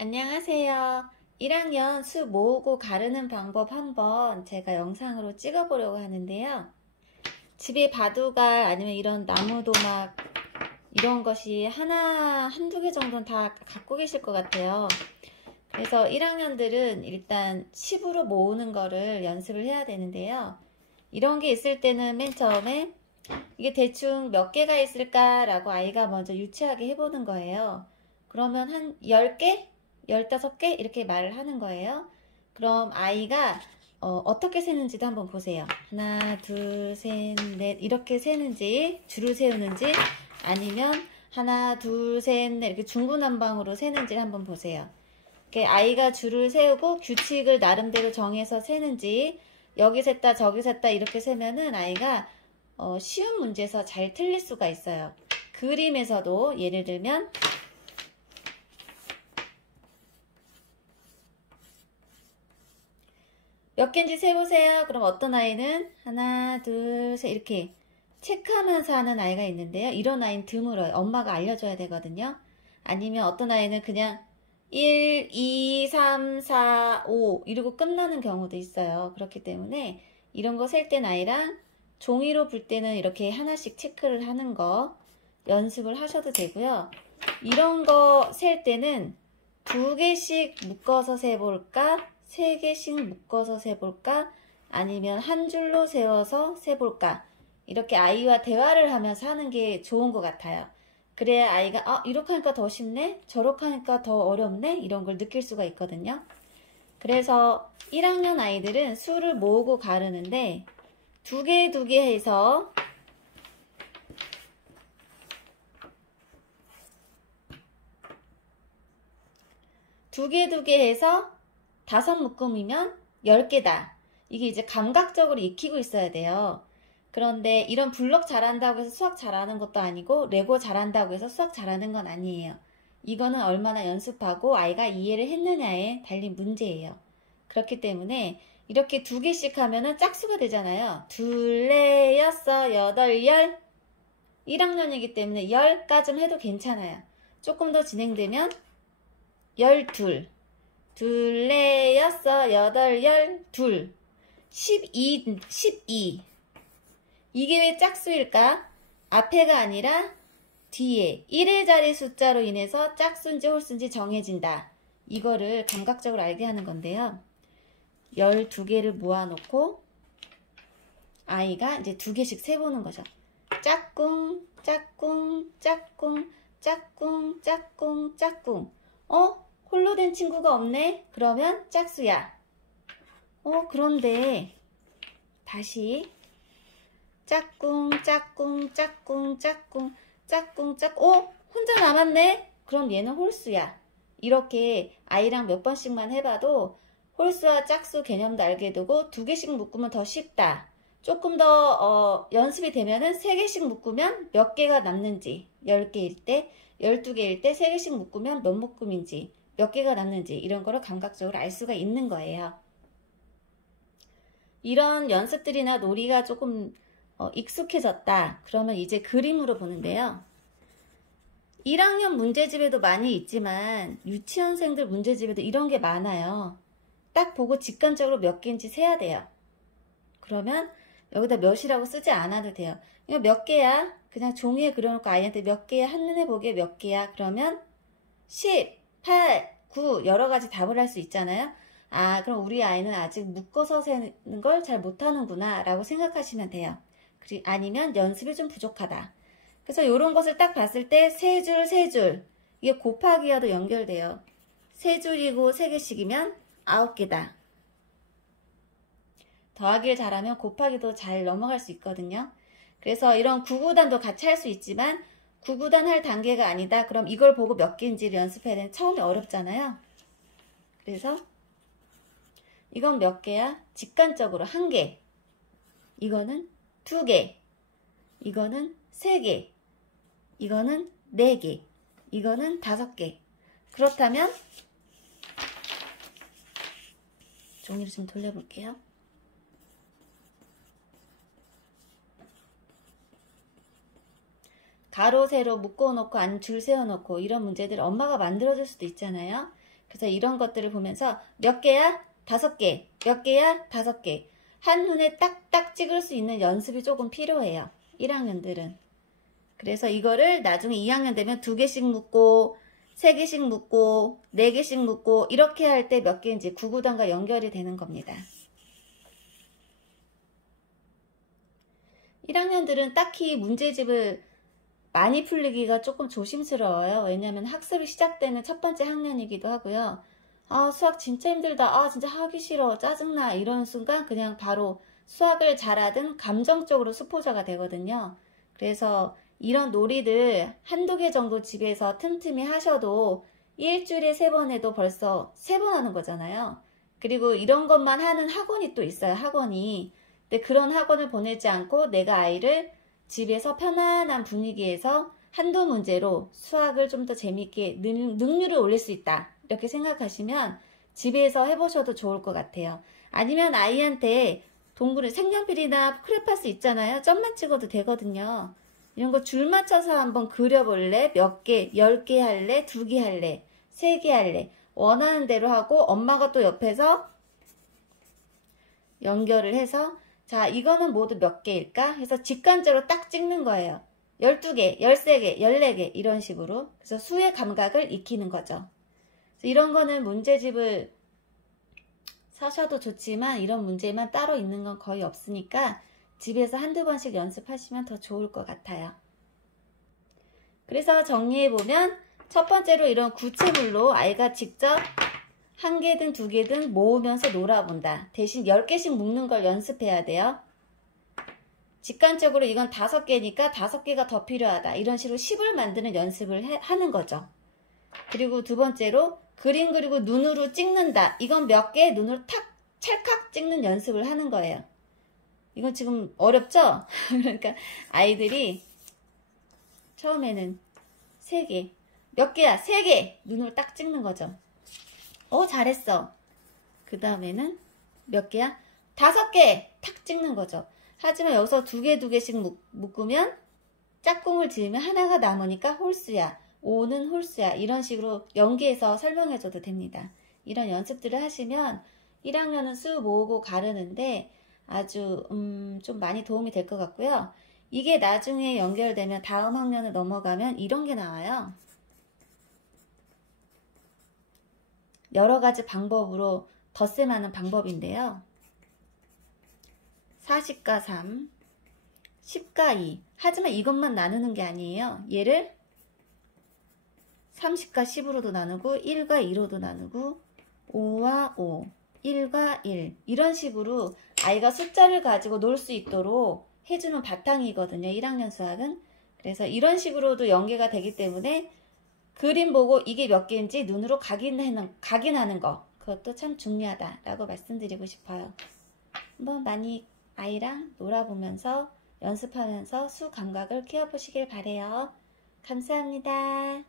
안녕하세요. 1학년 수 모으고 가르는 방법 한번 제가 영상으로 찍어보려고 하는데요. 집에 바둑알 아니면 이런 나무도막 이런 것이 한두 개 정도는 다 갖고 계실 것 같아요. 그래서 1학년들은 일단 10으로 모으는 거를 연습을 해야 되는데요. 이런 게 있을 때는 맨 처음에 이게 대충 몇 개가 있을까라고 아이가 먼저 유치하게 해보는 거예요. 그러면 한 10개? 15개? 이렇게 말을 하는 거예요. 그럼 아이가 어떻게 세는지도 한번 보세요. 하나, 둘, 셋, 넷 이렇게 세는지, 줄을 세우는지 아니면 하나, 둘, 셋, 넷 이렇게 중구난방으로 세는지를 한번 보세요. 이렇게 아이가 줄을 세우고 규칙을 나름대로 정해서 세는지 여기 셌다 저기 셌다 이렇게 세면은 아이가 쉬운 문제에서 잘 틀릴 수가 있어요. 그림에서도 예를 들면 몇 개인지 세보세요. 그럼 어떤 아이는 하나, 둘, 셋 이렇게 체크하면서 하는 아이가 있는데요. 이런 아이는 드물어요. 엄마가 알려줘야 되거든요. 아니면 어떤 아이는 그냥 1, 2, 3, 4, 5 이러고 끝나는 경우도 있어요. 그렇기 때문에 이런 거 셀 땐 아이랑 종이로 불 때는 이렇게 하나씩 체크를 하는 거 연습을 하셔도 되고요. 이런 거 셀 때는 2개씩 묶어서 세볼까? 3개씩 묶어서 세볼까? 아니면 한 줄로 세워서 세볼까? 이렇게 아이와 대화를 하면서 하는 게 좋은 것 같아요. 그래야 아이가 이렇게 하니까 더 쉽네? 저렇게 하니까 더 어렵네? 이런 걸 느낄 수가 있거든요. 그래서 1학년 아이들은 수를 모으고 가르는데 2개 해서 두 개 해서 5묶음이면 10개다. 이게 이제 감각적으로 익히고 있어야 돼요. 그런데 이런 블록 잘한다고 해서 수학 잘하는 것도 아니고 레고 잘한다고 해서 수학 잘하는 건 아니에요. 이거는 얼마나 연습하고 아이가 이해를 했느냐에 달린 문제예요. 그렇기 때문에 이렇게 2개씩 하면은 짝수가 되잖아요. 둘, 넷, 여섯, 여덟, 열. 1학년이기 때문에 10까지는 해도 괜찮아요. 조금 더 진행되면 12, 둘, 넷, 여섯, 여덟, 열, 둘, 12. 이게 왜 짝수일까? 앞에가 아니라 뒤에 1의 자리 숫자로 인해서 짝수인지 홀수인지 정해진다. 이거를 감각적으로 알게 하는 건데요. 12개를 모아놓고 아이가 이제 2개씩 세보는 거죠. 짝꿍, 짝꿍, 짝꿍, 짝꿍, 짝꿍, 짝꿍. 홀로 된 친구가 없네? 그러면 짝수야. 그런데 다시 짝꿍, 짝꿍, 짝꿍, 짝꿍, 짝꿍, 짝꿍. 혼자 남았네? 그럼 얘는 홀수야. 이렇게 아이랑 몇 번씩만 해봐도 홀수와 짝수 개념도 알게 되고 2개씩 묶으면 더 쉽다. 조금 더 연습이 되면은 3개씩 묶으면 몇 개가 남는지 10개일 때 12개일 때 3개씩 묶으면 몇 묶음인지 몇 개가 남는지 이런 거를 감각적으로 알 수가 있는 거예요. 이런 연습들이나 놀이가 조금 익숙해졌다. 그러면 이제 그림으로 보는데요. 1학년 문제집에도 많이 있지만 유치원생들 문제집에도 이런 게 많아요. 딱 보고 직관적으로 몇 개인지 세야 돼요. 그러면 여기다 몇이라고 쓰지 않아도 돼요. 이거 몇 개야? 그냥 종이에 그려놓고 아이한테 몇 개야? 한눈에 보기에 몇 개야? 그러면 10, 8, 9 여러 가지 답을 할 수 있잖아요. 그럼 우리 아이는 아직 묶어서 세는 걸 잘 못하는구나 라고 생각하시면 돼요. 아니면 연습이 좀 부족하다. 그래서 이런 것을 딱 봤을 때 세 줄 이게 곱하기와도 연결돼요. 3줄이고 3개씩이면 9개다. 더하기를 잘하면 곱하기도 잘 넘어갈 수 있거든요. 그래서 이런 구구단도 같이 할 수 있지만 구구단 할 단계가 아니다. 그럼 이걸 보고 몇 개인지를 연습해야 되는 처음에 어렵잖아요. 그래서 이건 몇 개야? 직관적으로 1개. 이거는 2개. 이거는 3개. 이거는 4개. 이거는 5개. 그렇다면 종이를 좀 돌려볼게요. 가로 세로 묶어놓고 아니면 줄 세워놓고 이런 문제들 엄마가 만들어줄 수도 있잖아요. 그래서 이런 것들을 보면서 몇 개야? 5개. 몇 개야? 5개. 한눈에 딱딱 찍을 수 있는 연습이 조금 필요해요. 1학년들은. 그래서 이거를 나중에 2학년 되면 2개씩 묶고 3개씩 묶고 4개씩 묶고 이렇게 할 때 몇 개인지 구구단과 연결이 되는 겁니다. 1학년들은 딱히 문제집을 많이 풀리기가 조금 조심스러워요. 왜냐하면 학습이 시작되는 첫 번째 학년이기도 하고요. 아, 수학 진짜 힘들다. 아, 진짜 하기 싫어. 짜증나. 이런 순간 그냥 바로 수학을 잘하든 감정적으로 수포자가 되거든요. 그래서 이런 놀이들 한두 개 정도 집에서 틈틈이 하셔도 일주일에 3번 해도 벌써 3번 하는 거잖아요. 그리고 이런 것만 하는 학원이 또 있어요. 학원이. 근데 그런 학원을 보내지 않고 내가 아이를 집에서 편안한 분위기에서 한두 문제로 수학을 좀 더 재밌게 능률을 올릴 수 있다. 이렇게 생각하시면 집에서 해보셔도 좋을 것 같아요. 아니면 아이한테 동물의 색연필이나 크레파스 있잖아요. 점만 찍어도 되거든요. 이런 거 줄 맞춰서 한번 그려볼래? 몇 개, 10개 할래? 2개 할래? 3개 할래? 원하는 대로 하고 엄마가 또 옆에서 연결을 해서 자, 이거는 모두 몇 개일까? 해서 직관적으로 딱 찍는 거예요. 12개, 13개, 14개 이런 식으로. 그래서 수의 감각을 익히는 거죠. 이런 거는 문제집을 사셔도 좋지만 이런 문제만 따로 있는 건 거의 없으니까 집에서 한두 번씩 연습하시면 더 좋을 것 같아요. 그래서 정리해보면 첫 번째로 이런 구체물로 아이가 직접 1개든 2개든 모으면서 놀아본다. 대신 10개씩 묶는 걸 연습해야 돼요. 직관적으로 이건 5개니까 5개가 더 필요하다. 이런 식으로 10을 만드는 연습을 하는 거죠. 그리고 두 번째로 그림 그리고 눈으로 찍는다. 이건 몇 개 눈으로 탁 찰칵 찍는 연습을 하는 거예요. 이건 지금 어렵죠? 그러니까 아이들이 처음에는 3개. 몇 개야? 3개! 눈으로 딱 찍는 거죠. 잘했어. 그 다음에는 몇 개야? 5개! 탁 찍는 거죠. 하지만 여기서 2개, 2개씩 묶으면 짝꿍을 지으면 하나가 남으니까 홀수야. 5는 홀수야. 이런 식으로 연계해서 설명해줘도 됩니다. 이런 연습들을 하시면 1학년은 수 모으고 가르는데 아주 좀 많이 도움이 될 것 같고요. 이게 나중에 연결되면 다음 학년을 넘어가면 이런 게 나와요. 여러 가지 방법으로 덧셈하는 방법인데요. 40과 3, 10과 2. 하지만 이것만 나누는 게 아니에요. 얘를 30과 10으로도 나누고 1과 2로도 나누고 5와 5, 1과 1 이런 식으로 아이가 숫자를 가지고 놀 수 있도록 해주는 바탕이거든요. 1학년 수학은. 그래서 이런 식으로도 연계가 되기 때문에 그림 보고 이게 몇 개인지 눈으로 각인하는 거 그것도 참 중요하다라고 말씀드리고 싶어요. 한번 많이 아이랑 놀아보면서 연습하면서 수 감각을 키워보시길 바래요. 감사합니다.